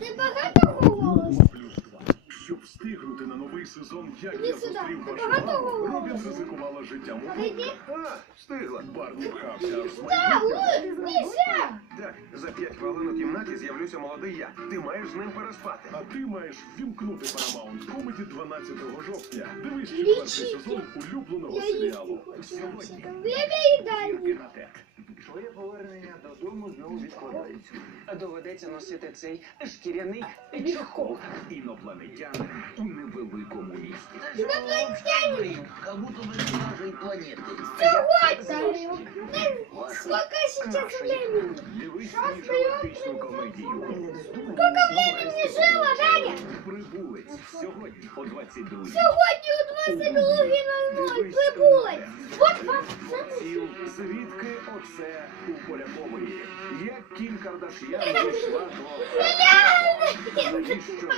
Ти багато голос? Щоб встигнути на новий сезон, як Іди я сюди. зустрів Ти вашу багато маму, говориш? Робін ризикувала життям у Прийди. встигла. Барні пхався аж Да, Міша! Так, за 5 хвилин у кімнаті з'явлюся молодий я. Ти маєш з ним переспати. А ти маєш ввімкнути Paramount Comedy 12 жовтня. Дивись Лічики. четвертий сезон улюбленого Я серіалу. їсти хочу. Сьогодні Время їдальні. тільки на ТЕТ. Твоє повернення додому знову відкладається. Доведеться носити цей шкіряний чохол. Інопланетяни у невеликому місті. Инопланетяне! Как будто бы с нашей планеты. Сегодня! Сколько сейчас времени? Дивись Що ніж стою? романтичну комедію. Сколько времени жила, Даня? Прибулець сьогодні о 22:00. Сьогодні у 22:00 прибулець. Вот вам. Сіл свідки оце у Полякової. Як Кім Кардаш'ян вийшла до... Навіщо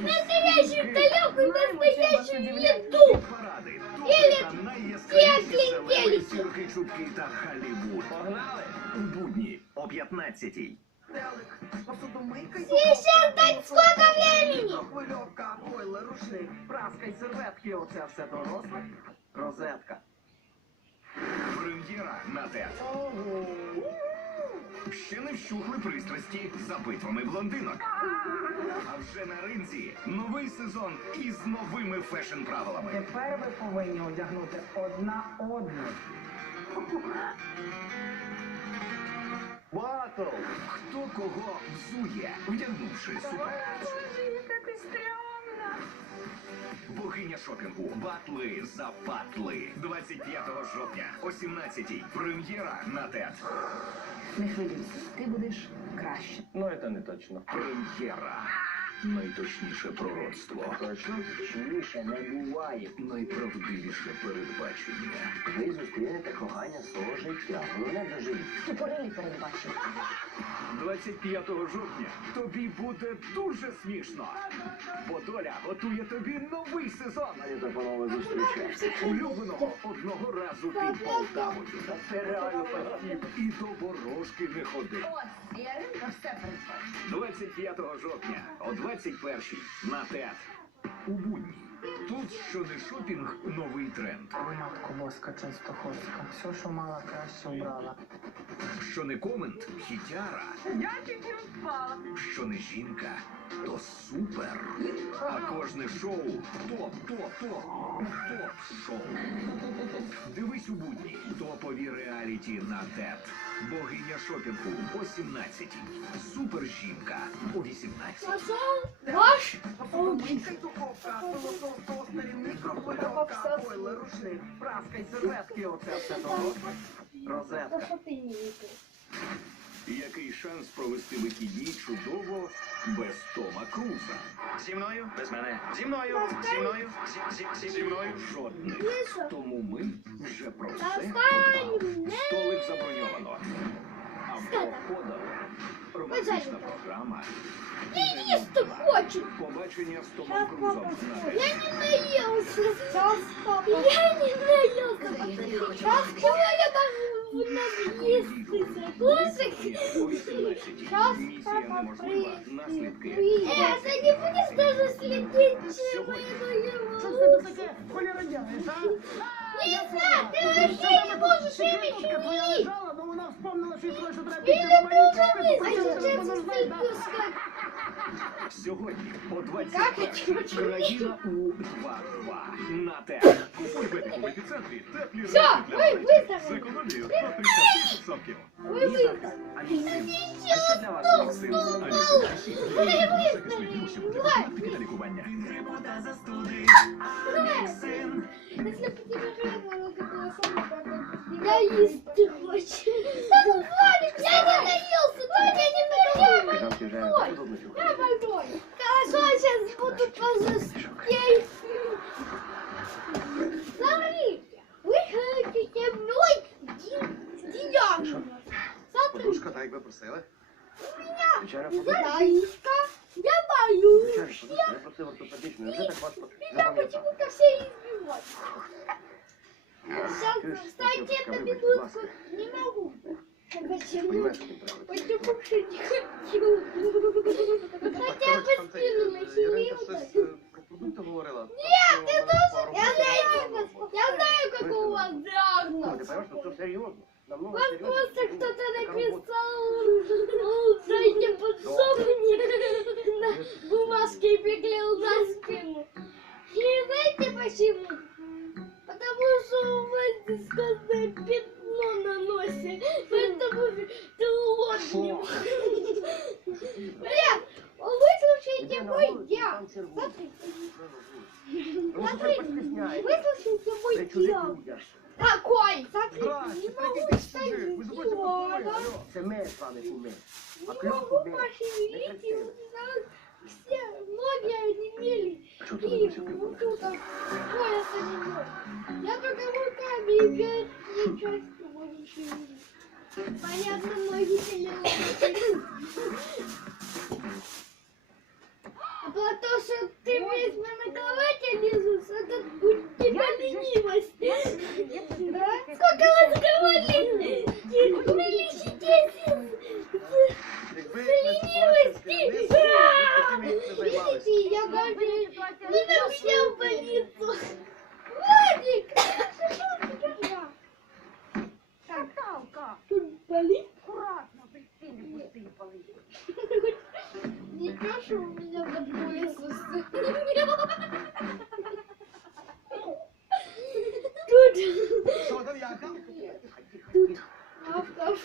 Настоящую тарелку и настоящую еду. паради? Или Та найяскравіші театрі селебри, телек. зірки, чутки та Голлівуд. Погнали! У будні о 15:00. Сейчас, Дань, сколько времени? Хвильовка, бойлер, рушник, праска й серветки. Оце все доросле. Розетка. Прем'єра на ТЕТ. Ще не вщухли пристрасті за битвами блондинок. А вже на ринзі новий сезон із новими фешн-правилами. Тепер ви повинні одягнути одна одну. Батл! Хто кого взує, вдягнувши суперницю. Богиня шопінгу. Батли за батли. 25 жовтня о 17:00. Прем'єра на ТЕТ. Не хвилюйся, ти будеш краще. Ну, это не точно. Прем'єра. Найточніше пророцтво. Точно? Чуєше не буває. Найправдивіше передбачення. Ви зустрінете кохання свого життя. Головне доживіть. Тупорилі передбачення. 25 жовтня тобі буде дуже смішно. Бо доля готує тобі новий сезон. Мені запанове зустрічати. Улюбленого одного разу під Полтавою. Це реально постійно. І до ворожки не ходи. Ось, Яринка все передбачить. 25 жовтня о 21:00 на ТЕТ. У будні. Тут що не шопінг, новий тренд. Матко боска частоходська. Все, що мала, краще обрала. Що не комент, хітяра. Я чуть не впала. Що не жінка, то супер. А кожне шоу топ-шоу. Дивись у будні. Топові реаліті на ТЕТ. Богиня шопінгу о 17:00. Супер жінка о 18:00. Пошел ваш. Мийка й духовка, пилосос, тостер, мікрохвильовка, бойлер, рушник, праска й серветки. Оце все доросле. Розетка. Что ты не видел? Який шанс провести вихідні чудово без Тома Круза? Зі мною? Без мене. Зі мною? Зі мною? Зі мною? Жодних. Слышу? Тому ми вже про все Достань подбали. мене. Столик заброньовано. Авто подано. Романтична Пожалуйста. програма. Я есть хочу. Побачення з Томом Крузом на Я ТЕТ. не наелся. Я не наелся. Сейчас Коля там наестся. Слушай. О 18:00. Сейчас Місія папа неможлива. Наслідки. Ты не будешь даже следить, чем Що я це таке? Коля радяєш, а? Лиза, ты вообще не можешь ими Твоя шевелить. лежала, но вона вспомнила, що треба Или піти на ты манікюр. а сейчас ты Сьогодні о Как 21:00. это? Країна у 2-2. На ТЕТ. Купуй бетику в епіцентрі. Теплі Всё, речі для вы обличчя. выставили. З економією до 30%. Вы выиграли. А що для вас Максим, Алісин, захисник вірусів для профілактики та лікування. Если бы тебе было я есть хочу. Да ну, Владик, я не наелся, Владик, я не наелся. Жовті вже Ой, подобно цього. я больной. Хорошо, сейчас буду пожестей. Смотри, вы хотите мной диагноз. Смотри, Подушка, так як ви просили. у меня Вчора подушка. заиска, я боюсь. Вчора подушка, я просив ортопедичну. Вже так вас Меня запам'ятав. почему-то все избивают. Сейчас, кстати, на минутку не могу. Почему? Понимаєш, що ти приходиш? Потому что не хочу. Нет, ты тоже. Я знаю, как у вас Ну, диагноз. ти знаєш, що це серйозно. Намного Вас серйозно. просто кто-то Така робота. написал, дайте подсобни на бумажке и приклеил на спину. И знаете почему? Потому что у вас дискотное пятно на носе. Поэтому ты уложнил. Блин, выслушайте мой диагноз. Смотри, Ну, що ти постісняєшся? выслушайте мой При чужих диагноз. людях. Какой? Смотри, Здрасте, не прийдіть могу ти встать чужих. Ви с забудьте про дивана. своє. Алло. Це ми з вами куми. А Не кльов могу куми. пошевелить, и Некрасиво. у нас все ноги онемели. Чого ти И не чекай? вот тут пояс онемел. Я только руками и верхней частью могу шевелить. Понятно, ноги телевизор. А потому что ты весь на кровати лезешь, это у тебя ленивость. Да? Сколько вас говорили? Вы лечите Якби ленивости. не Видите, я даже не написал в больницу. Владик! Наталка, Тут болит? аккуратно, прикинь, посыпали. Ничего, что у меня под поясом Тут. Що там, яка? Тут. Авто.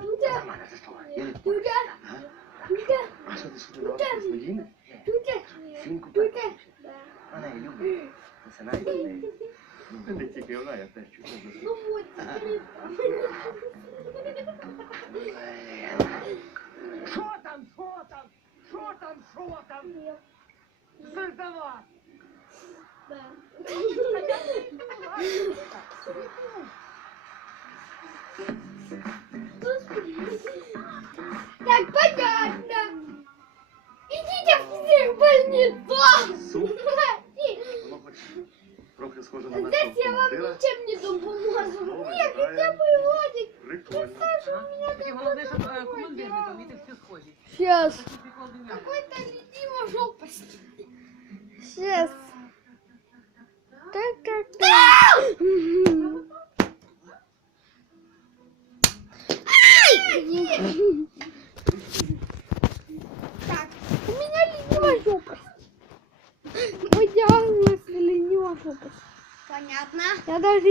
Туда. Нормально, це що? Я не Туда. Туда. А що ти сюди до вас своїми? Туда. Фінку Туда. так. Да. Вона її любить. Засинаєте в неї. Не тільки вона, я теж чуть не Ну вот, теперь. Що там, що там? Що там, що там? Создавай! Да. Так, понятно. Идите все в больницу. Воно хоч трохи схоже на Здесь нашого я вам командира. ничем не допоможу. Ну, Нет, виглядає хотя бы Владик. Прикольно. Тільки головне, щоб командир не помітив всі схожі. Сейчас. Такі приклади м'яко. Какой-то ленивый жопость. Сейчас. Так. Так, У меня ленивая жопость. Мой диагноз ленивая жопость. понятно. Я даже